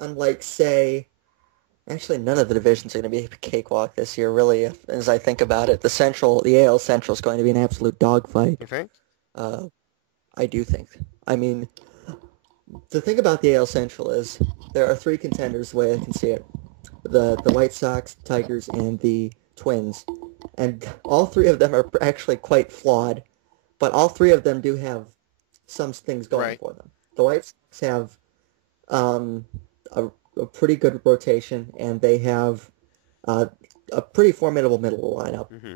unlike say, actually none of the divisions are going to be a cakewalk this year, really. As I think about it, the AL Central is going to be an absolute dogfight. You think? Uh, I do think. I mean, the thing about the AL Central is there are three contenders the way I can see it. The White Sox, Tigers, and the Twins. And all three of them are actually quite flawed, but all three of them do have some things going Right. for them. The White Sox have um, a, a pretty good rotation, and they have uh, a pretty formidable middle lineup. Mm-hmm.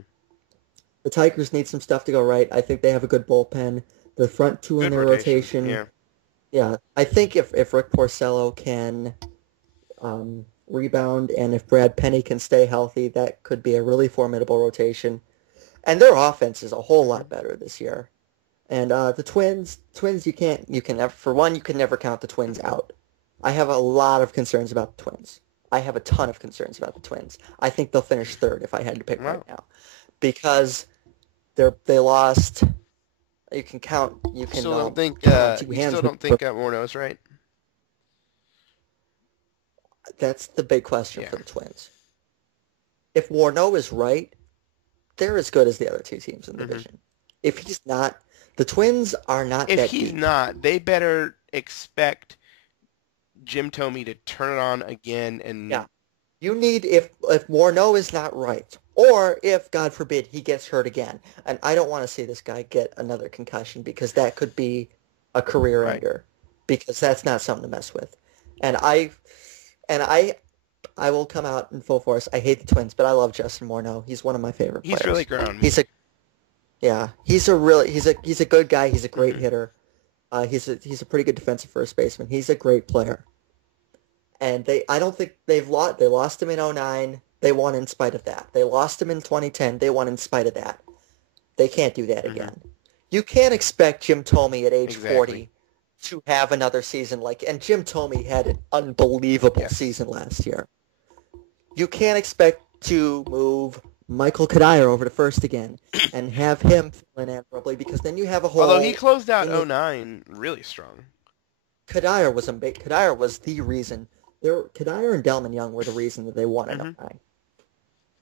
The Tigers need some stuff to go right. I think they have a good bullpen. The front two in Good their rotation. rotation. Yeah. Yeah, I think if Rick Porcello can rebound and if Brad Penny can stay healthy, that could be a really formidable rotation. And their offense is a whole Mm-hmm. lot better this year. And the Twins, you can never, for one, you can never count the Twins out. I have a lot of concerns about the Twins. I have a ton of concerns about the Twins. I think they'll finish third if I had to pick right Wow. now, because they lost. You can count. You can Still don't think count on two you hands. still don't think Morneau's right? That's the big question Yeah. for the Twins. If Warno is right, they're as good as the other two teams in the Mm-hmm. division. If he's not, the Twins are not If that he's deep. not, they better expect Jim Thome to turn it on again and Yeah. You need if Warno is not right, or if God forbid he gets hurt again, and I don't want to see this guy get another concussion because that could be a career right. ender, because that's not something to mess with. And I will come out in full force. I hate the Twins, but I love Justin Morneau. He's one of my favorite He's players. really grown. He's a good guy. He's a great Mm-hmm. hitter. He's a pretty good defensive first baseman. He's a great player. And I don't think they lost him in '09. They won in spite of that. They lost him in 2010. They won in spite of that. They can't do that Mm-hmm. again. You can't expect Jim Thome at age Exactly. 40 to have another season and Jim Thome had an unbelievable Yes. season last year. You can't expect to move Michael Kadire over to first again and have him fill in admirably, because then you have a whole. Although he closed out in the- 09 really strong. Kadire was the reason. Kadire and Delman Young were the reason that they won in Mm-hmm. '09.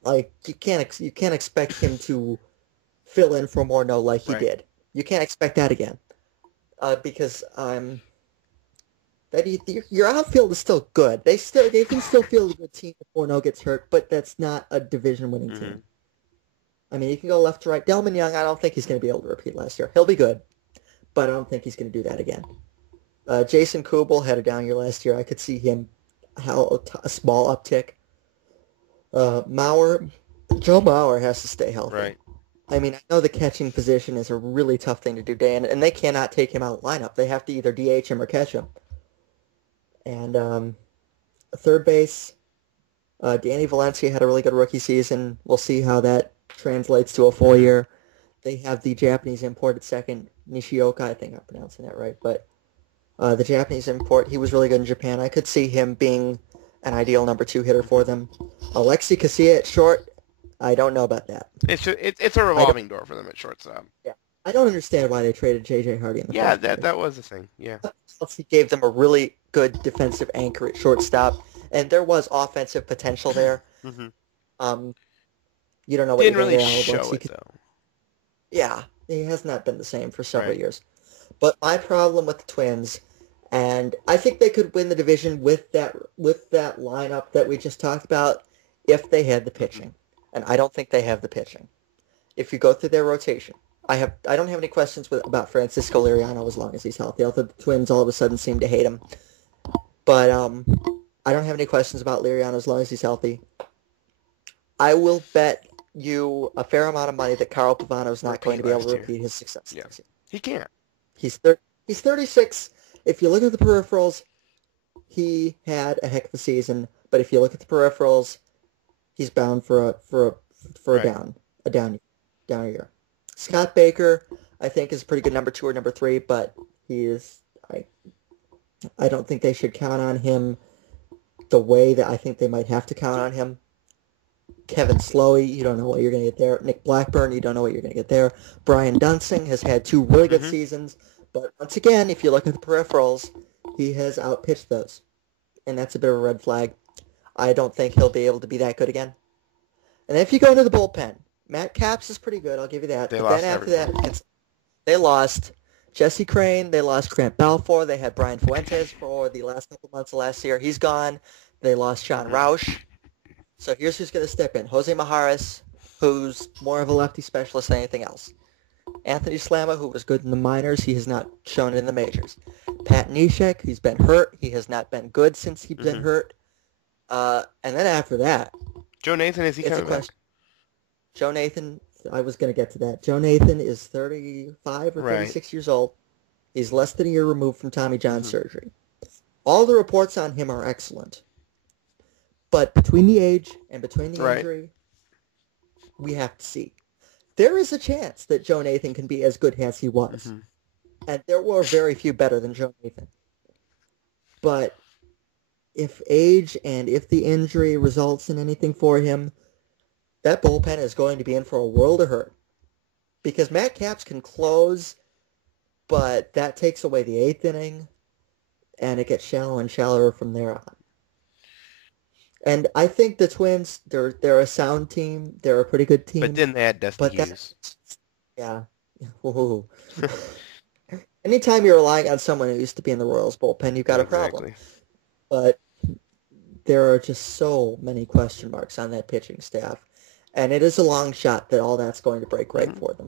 Like you can't expect him to fill in for Morneau like he Right. did. You can't expect that again, because your outfield is still good. They can still field a good team if Morneau gets hurt, but that's not a division winning Mm-hmm. team. I mean, you can go left to right. Delman Young, I don't think he's going to be able to repeat last year. He'll be good, but I don't think he's going to do that again. Jason Kubel had a down year last year. I could see him a small uptick. Joe Mauer has to stay healthy. Right. I mean, I know the catching position is a really tough thing to do, Dan, and they cannot take him out of the lineup. They have to either DH him or catch him. And third base, Danny Valencia had a really good rookie season. We'll see how that translates to a full year. They have the Japanese import at second, Nishioka. I think I'm pronouncing that right, but the Japanese import, he was really good in Japan. I could see him being an ideal number 2 hitter for them. Alexi Casilla at short, I don't know about that. It's a revolving door for them at shortstop. Yeah, I don't understand why they traded J.J. Hardy in the Yeah, first place. that was the thing. Yeah. He gave them a really good defensive anchor at shortstop, and there was offensive potential there. Mm-hmm. You don't know what Didn't you're really going to get out of show Alexi it Casilla. though. Yeah, he has not been the same for several Right. years. But my problem with the Twins, and I think they could win the division with that lineup that we just talked about if they had the pitching. And I don't think they have the pitching. If you go through their rotation, I don't have any questions about Francisco Liriano as long as he's healthy. Although the Twins all of a sudden seem to hate him. But I don't have any questions about Liriano as long as he's healthy. I will bet you a fair amount of money that Carl Pavano is not going to be able to repeat his success. Yeah. This year. He can't. He's 36. If you look at the peripherals, he had a heck of a season. But if you look at the peripherals, he's bound for Right. a down year. Scott Baker, I think, is a pretty good number 2 or number 3, but I don't think they should count on him the way that I think they might have to count on him. Kevin Slowey, you don't know what you're going to get there. Nick Blackburn, you don't know what you're going to get there. Brian Dunsing has had 2 really good Mhm. seasons, but once again, if you look at the peripherals, He has outpitched those, and that's a bit of a red flag. I don't think he'll be able to be that good again. And then if you go into the bullpen, Matt Capps is pretty good, I'll give you that. They But lost then after everyone. that, they lost Jesse Crane, they lost Grant Balfour, they had Brian Fuentes for the last couple months of last year. He's gone. They lost Sean Roush. So here's who's going to step in. Jose Majares, who's more of a lefty specialist than anything else. Anthony Slamma, who was good in the minors, he has not shown it in the majors. Pat Neshek, he's been hurt. He has not been good since he's been hurt. And then after that, Joe Nathan, is he it's a coming back? question. Joe Nathan, I was going to get to that. Joe Nathan is 35 or 36 years old. He's less than a year removed from Tommy John surgery. All the reports on him are excellent. But between the age and between the injury, we have to see. There is a chance that Joe Nathan can be as good as he was. And there were very few better than Joe Nathan. But if age and if the injury results in anything for him, that bullpen is going to be in for a world of hurt. Because Matt Capps can close, but that takes away the eighth inning, and it gets shallower and shallower from there on. And I think the Twins, they're a sound team. They're a pretty good team. But then they had Dusty Hughes. Yeah. Anytime you're relying on someone who used to be in the Royals bullpen, you've got a problem. But there are just so many question marks on that pitching staff. And it is a long shot that all that's going to break right for them.